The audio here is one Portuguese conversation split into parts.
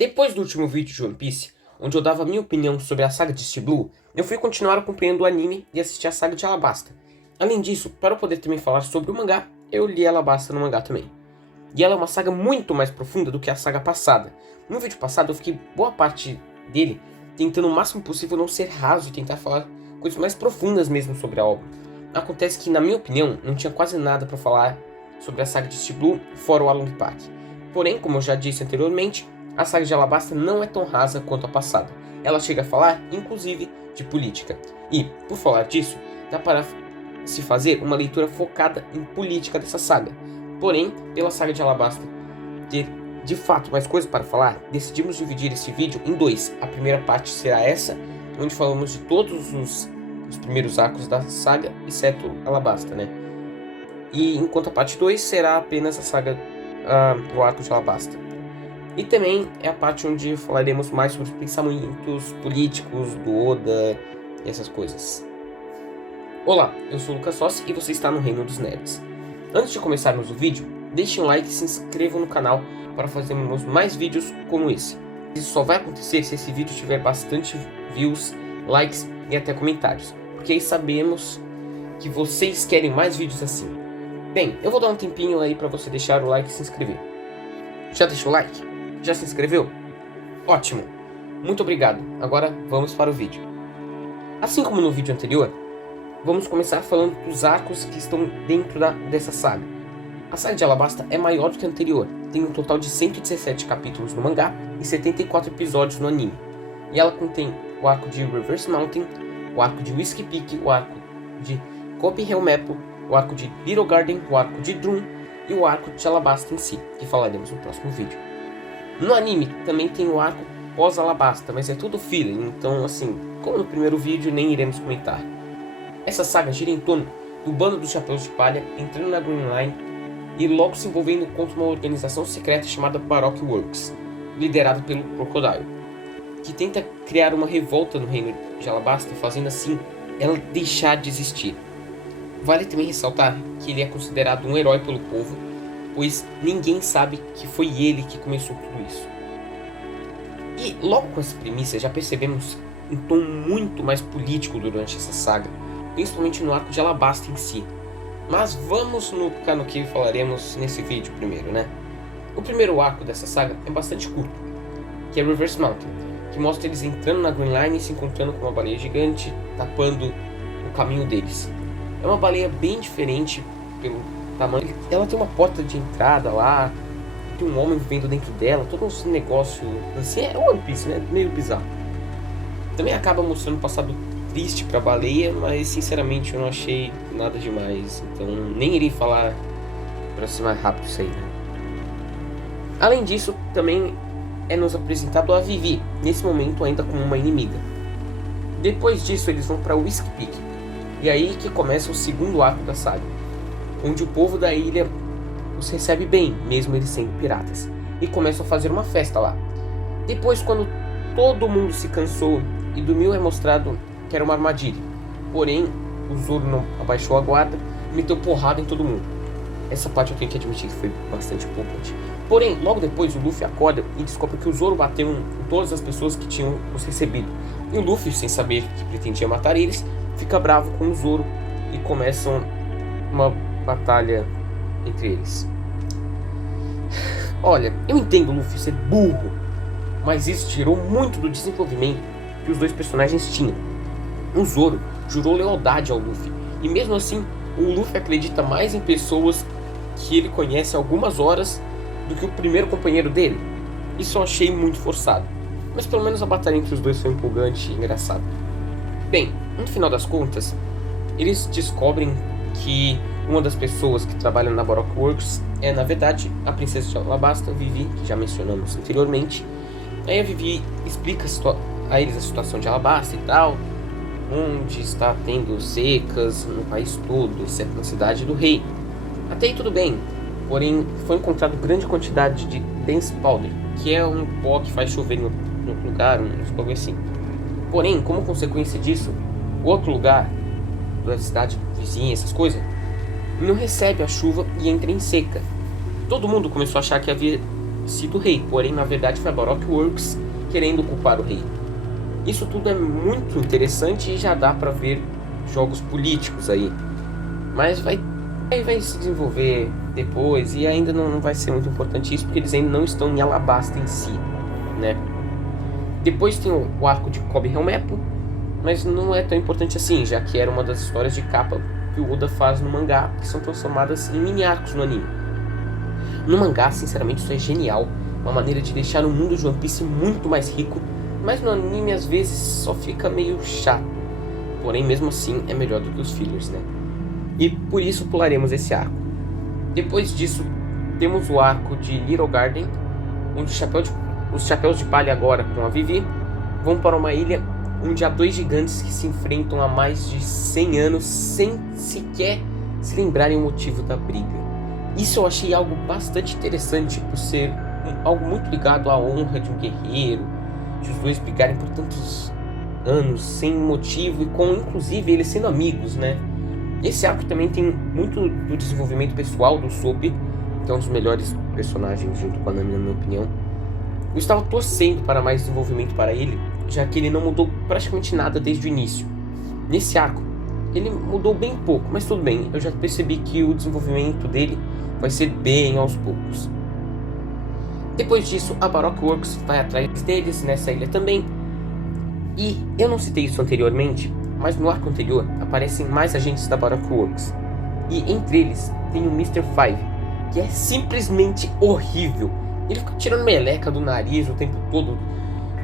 Depois do último vídeo de One Piece, onde eu dava minha opinião sobre a saga de East Blue, eu fui continuar acompanhando o anime e assistir a saga de Alabasta. Além disso, para eu poder também falar sobre o mangá, eu li Alabasta no mangá também. E ela é uma saga muito mais profunda do que a saga passada. No vídeo passado eu fiquei boa parte dele tentando o máximo possível não ser raso e tentar falar coisas mais profundas mesmo sobre a obra. Acontece que, na minha opinião, não tinha quase nada para falar sobre a saga de East Blue fora o Along Park. Porém, como eu já disse anteriormente, a saga de Alabasta não é tão rasa quanto a passada. Ela chega a falar, inclusive, de política. E, por falar disso, dá para se fazer uma leitura focada em política dessa saga. Porém, pela saga de Alabasta ter de fato mais coisas para falar, decidimos dividir esse vídeo em dois. A primeira parte será essa, onde falamos de todos os primeiros arcos da saga, exceto Alabasta, né? E enquanto a parte 2 será apenas a saga, o arco de Alabasta. E também é a parte onde falaremos mais sobre os pensamentos políticos do Oda e essas coisas. Olá, eu sou o Lucas Sossi e você está no Reino dos Nerds. Antes de começarmos o vídeo, deixe um like e se inscrevam no canal para fazermos mais vídeos como esse. Isso só vai acontecer se esse vídeo tiver bastante views, likes e até comentários, porque aí sabemos que vocês querem mais vídeos assim. Bem, eu vou dar um tempinho aí para você deixar o like e se inscrever. Já deixou o like? Já se inscreveu? Ótimo! Muito obrigado. Agora vamos para o vídeo. Assim como no vídeo anterior, vamos começar falando dos arcos que estão dentro dessa saga. A saga de Alabasta é maior do que a anterior, tem um total de 117 capítulos no mangá e 74 episódios no anime. E ela contém o arco de Reverse Mountain, o arco de Whiskey Peak, o arco de Kobe Helmepo, o arco de Little Garden, o arco de Drum e o arco de Alabasta em si, que falaremos no próximo vídeo. No anime também tem o arco pós-Alabasta, mas é tudo filler, então assim, como no primeiro vídeo, nem iremos comentar. Essa saga gira em torno do bando dos Chapéus de Palha entrando na Green Line e logo se envolvendo contra uma organização secreta chamada Baroque Works, liderada pelo Crocodile, que tenta criar uma revolta no reino de Alabasta, fazendo assim ela deixar de existir. Vale também ressaltar que ele é considerado um herói pelo povo, pois ninguém sabe que foi ele que começou tudo isso. E logo com essa premissa já percebemos um tom muito mais político durante essa saga, principalmente no arco de Alabasta em si. Mas vamos focar no que falaremos nesse vídeo primeiro, né? O primeiro arco dessa saga é bastante curto, que é Reverse Mountain, que mostra eles entrando na Green Line e se encontrando com uma baleia gigante, tapando o caminho deles. É uma baleia bem diferente pelo tamanho. Ela tem uma porta de entrada lá, tem um homem vivendo dentro dela, todo um negócio assim, é One Piece, né? Meio bizarro. Também acaba mostrando o passado triste pra baleia, mas sinceramente eu não achei nada demais, então nem irei falar pra ser mais rápido isso aí, né? Além disso, também é nos apresentado a Vivi, nesse momento ainda como uma inimiga. Depois disso eles vão pra Whiskey Peak, e aí que começa o segundo arco da saga, onde o povo da ilha os recebe bem, mesmo eles sendo piratas, e começam a fazer uma festa lá. Depois, quando todo mundo se cansou e dormiu, é mostrado que era uma armadilha. Porém, o Zoro não abaixou a guarda e meteu porrada em todo mundo. Essa parte eu tenho que admitir que foi bastante empolgante. Porém, logo depois o Luffy acorda e descobre que o Zoro bateu em todas as pessoas que tinham os recebido. E o Luffy, sem saber que pretendia matar eles, fica bravo com o Zoro e começam uma batalha entre eles. Olha, eu entendo o Luffy ser burro, mas isso tirou muito do desenvolvimento que os dois personagens tinham. O Zoro jurou lealdade ao Luffy, e mesmo assim, o Luffy acredita mais em pessoas que ele conhece há algumas horas do que o primeiro companheiro dele. Isso eu achei muito forçado, mas pelo menos a batalha entre os dois foi empolgante e engraçada. Bem, no final das contas, eles descobrem que uma das pessoas que trabalha na Baroque Works é, na verdade, a princesa de Alabasta, Vivi, que já mencionamos anteriormente. Aí a Vivi explica a eles a situação de Alabasta e tal, onde está tendo secas no país todo, exceto na cidade do rei. Até aí tudo bem, porém foi encontrado grande quantidade de Dance Powder, que é um pó que faz chover no lugar, uns bagulho assim. Porém, como consequência disso, outro lugar da cidade vizinha, essas coisas, não recebe a chuva e entra em seca. Todo mundo começou a achar que havia sido o rei, porém na verdade foi a Baroque Works querendo culpar o rei. Isso tudo é muito interessante e já dá pra ver jogos políticos aí, mas vai se desenvolver depois e ainda não vai ser muito importante isso, porque eles ainda não estão em Alabasta em si, né? Depois tem o arco de Cobb Helmepo, mas não é tão importante assim, já que era uma das histórias de capa que o Oda faz no mangá, que são transformadas em mini arcos no anime. No mangá, sinceramente, isso é genial, uma maneira de deixar o mundo de One Piece muito mais rico, mas no anime às vezes só fica meio chato, porém mesmo assim é melhor do que os fillers, né? E por isso pularemos esse arco. Depois disso, temos o arco de Little Garden, onde os chapéus de palha agora com a Vivi vão para uma ilha onde há dois gigantes que se enfrentam há mais de 100 anos sem sequer se lembrarem o motivo da briga. Isso eu achei algo bastante interessante por ser algo muito ligado à honra de um guerreiro, de os dois brigarem por tantos anos sem motivo e com inclusive eles sendo amigos, né? Esse arco também tem muito do desenvolvimento pessoal do Soap, que é um dos melhores personagens junto com a Nami, na minha opinião. Eu estava torcendo para mais desenvolvimento para ele, já que ele não mudou praticamente nada desde o início. Nesse arco, ele mudou bem pouco, mas tudo bem, eu já percebi que o desenvolvimento dele vai ser bem aos poucos. Depois disso, a Baroque Works vai atrás deles nessa ilha também. E eu não citei isso anteriormente, mas no arco anterior aparecem mais agentes da Baroque Works. E entre eles tem o Mr. Five, que é simplesmente horrível. Ele fica tirando meleca do nariz o tempo todo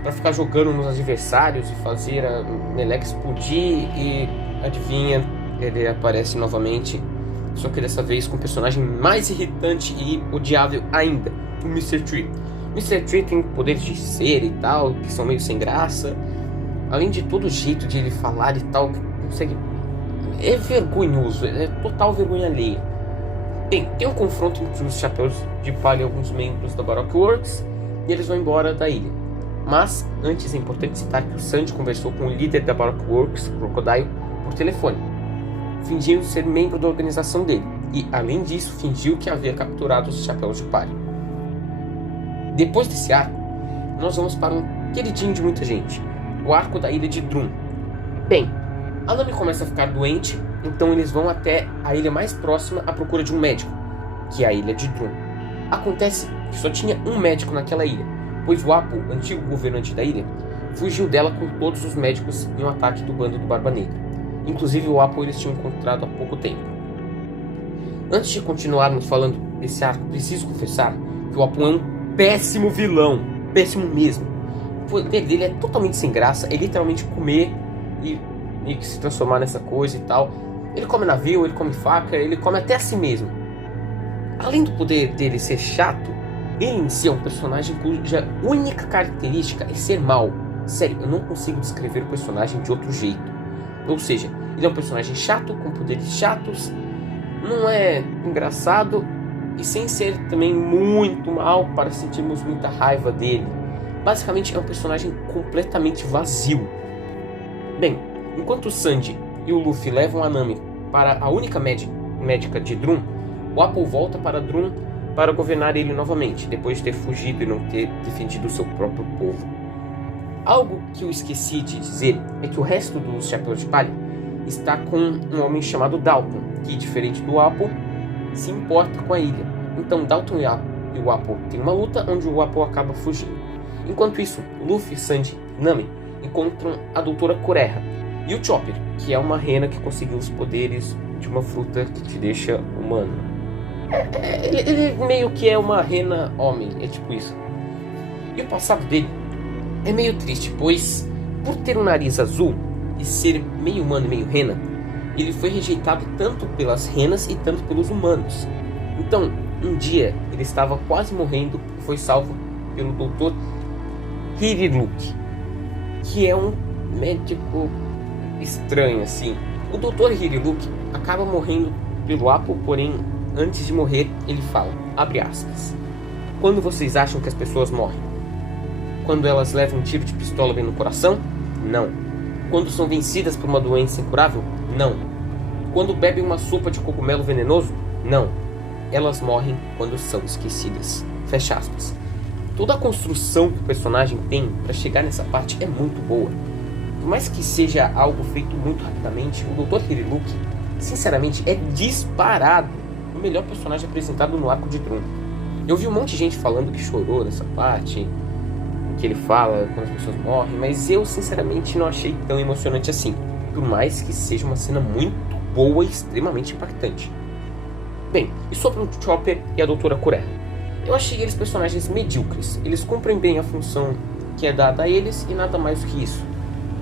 pra ficar jogando nos adversários e fazer a meleca explodir. E adivinha, ele aparece novamente, só que dessa vez com um personagem mais irritante e odiável ainda, o Mr. Tree. Mr. Tree tem poderes de ser e tal, que são meio sem graça. Além de todo o jeito de ele falar e tal, consegue... é vergonhoso, é total vergonha alheia. Bem, tem um confronto entre os chapéus de palha e alguns membros da Baroque Works, e eles vão embora da ilha. Mas, antes é importante citar que o Sanji conversou com o líder da Baroque Works, Crocodile, por telefone, fingindo ser membro da organização dele, e, além disso, fingiu que havia capturado os chapéus de palha. Depois desse arco, nós vamos para um queridinho de muita gente, o arco da ilha de Drum. Bem, a Nami começa a ficar doente, então eles vão até a ilha mais próxima à procura de um médico, que é a ilha de Drum. Acontece que só tinha um médico naquela ilha, pois o Apple, antigo governante da ilha, fugiu dela com todos os médicos em um ataque do bando do Barba Negra. Inclusive o Apple eles tinham encontrado há pouco tempo. Antes de continuarmos falando desse arco, preciso confessar que o Apple é um péssimo vilão, péssimo mesmo. O poder dele é totalmente sem graça, é literalmente comer e se transformar nessa coisa e tal. Ele come navio, ele come faca, ele come até a si mesmo. Além do poder dele ser chato, ele em si é um personagem cuja única característica é ser mau. Sério, eu não consigo descrever o personagem de outro jeito. Ou seja, ele é um personagem chato, com poderes chatos, não é engraçado e sem ser também muito mal para sentirmos muita raiva dele. Basicamente é um personagem completamente vazio. Bem, enquanto o Sanji e o Luffy levam a Nami para a única médica de Drum, o Apple volta para Drum para governar ele novamente, depois de ter fugido e não ter defendido o seu próprio povo. Algo que eu esqueci de dizer é que o resto dos chapéus de palha está com um homem chamado Dalton, que, diferente do Apple, se importa com a ilha. Então Dalton e o Apple têm uma luta onde o Apple acaba fugindo. Enquanto isso, Luffy, Sanji e Nami encontram a Doutora Kureha e o Chopper, que é uma rena que conseguiu os poderes de uma fruta que te deixa humano. Ele meio que é uma rena homem, é tipo isso. E o passado dele é meio triste, pois por ter um nariz azul e ser meio humano e meio rena, ele foi rejeitado tanto pelas renas e tanto pelos humanos. Então, um dia, ele estava quase morrendo e foi salvo pelo Dr. Hiriluk, que é um médico estranho, assim. O Dr. Hiriluk acaba morrendo pelo Apple, porém, antes de morrer, ele fala, abre aspas, quando vocês acham que as pessoas morrem? Quando elas levam um tiro de pistola bem no coração? Não. Quando são vencidas por uma doença incurável? Não. Quando bebem uma sopa de cogumelo venenoso? Não. Elas morrem quando são esquecidas. Fecha aspas. Toda a construção que o personagem tem para chegar nessa parte é muito boa. Por mais que seja algo feito muito rapidamente, o Dr. Hiriluk, sinceramente, é disparado o melhor personagem apresentado no arco de Drum. Eu vi um monte de gente falando que chorou nessa parte, que ele fala quando as pessoas morrem, mas eu sinceramente não achei tão emocionante assim, por mais que seja uma cena muito boa e extremamente impactante. Bem, e sobre o Chopper e a Doutora Kureha? Eu achei eles personagens medíocres, eles cumprem bem a função que é dada a eles e nada mais do que isso.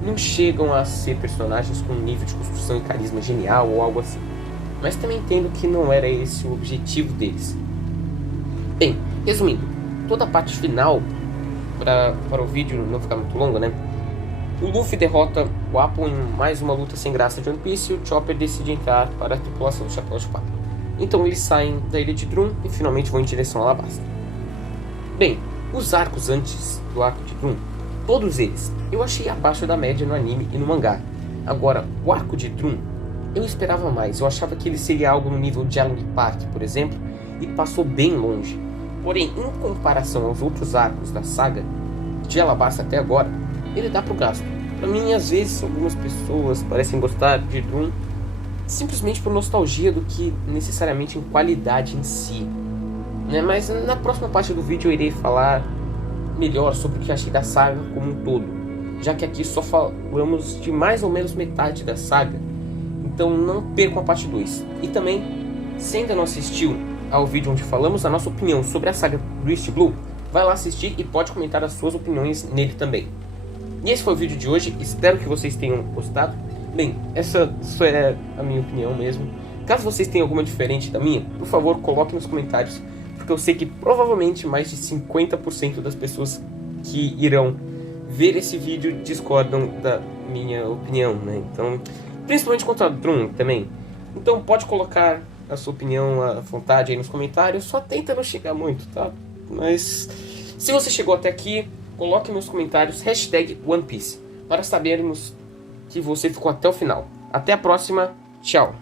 Não chegam a ser personagens com um nível de construção e carisma genial ou algo assim, mas também entendo que não era esse o objetivo deles. Bem, resumindo, toda a parte final, para o vídeo não ficar muito longo, né? O Luffy derrota o Apple em mais uma luta sem graça de One Piece e o Chopper decide entrar para a tripulação do Chapéu de Palha. Então eles saem da ilha de Drum e finalmente vão em direção a Alabasta. Bem, os arcos antes do arco de Drum, todos eles, eu achei abaixo da média no anime e no mangá. Agora, o arco de Drum, eu esperava mais. Eu achava que ele seria algo no nível de Along Park, por exemplo, e passou bem longe. Porém, em comparação aos outros arcos da saga, de Alabasta até agora, ele dá pro gasto. Pra mim, às vezes, algumas pessoas parecem gostar de Drum simplesmente por nostalgia do que necessariamente em qualidade em si. Mas na próxima parte do vídeo eu irei falar melhor sobre o que achei da saga como um todo, já que aqui só falamos de mais ou menos metade da saga, então não percam a parte 2. E também, se ainda não assistiu ao vídeo onde falamos a nossa opinião sobre a saga do East Blue, vai lá assistir e pode comentar as suas opiniões nele também. E esse foi o vídeo de hoje, espero que vocês tenham gostado. Bem, essa só é a minha opinião mesmo. Caso vocês tenham alguma diferente da minha, por favor, coloquem nos comentários, porque eu sei que provavelmente mais de 50% das pessoas que irão ver esse vídeo discordam da minha opinião, né? Então, principalmente contra a Drum também. Então pode colocar a sua opinião à vontade aí nos comentários, só tenta não xingar muito, tá? Mas se você chegou até aqui, coloque nos comentários #OnePiece para sabermos que você ficou até o final. Até a próxima, tchau!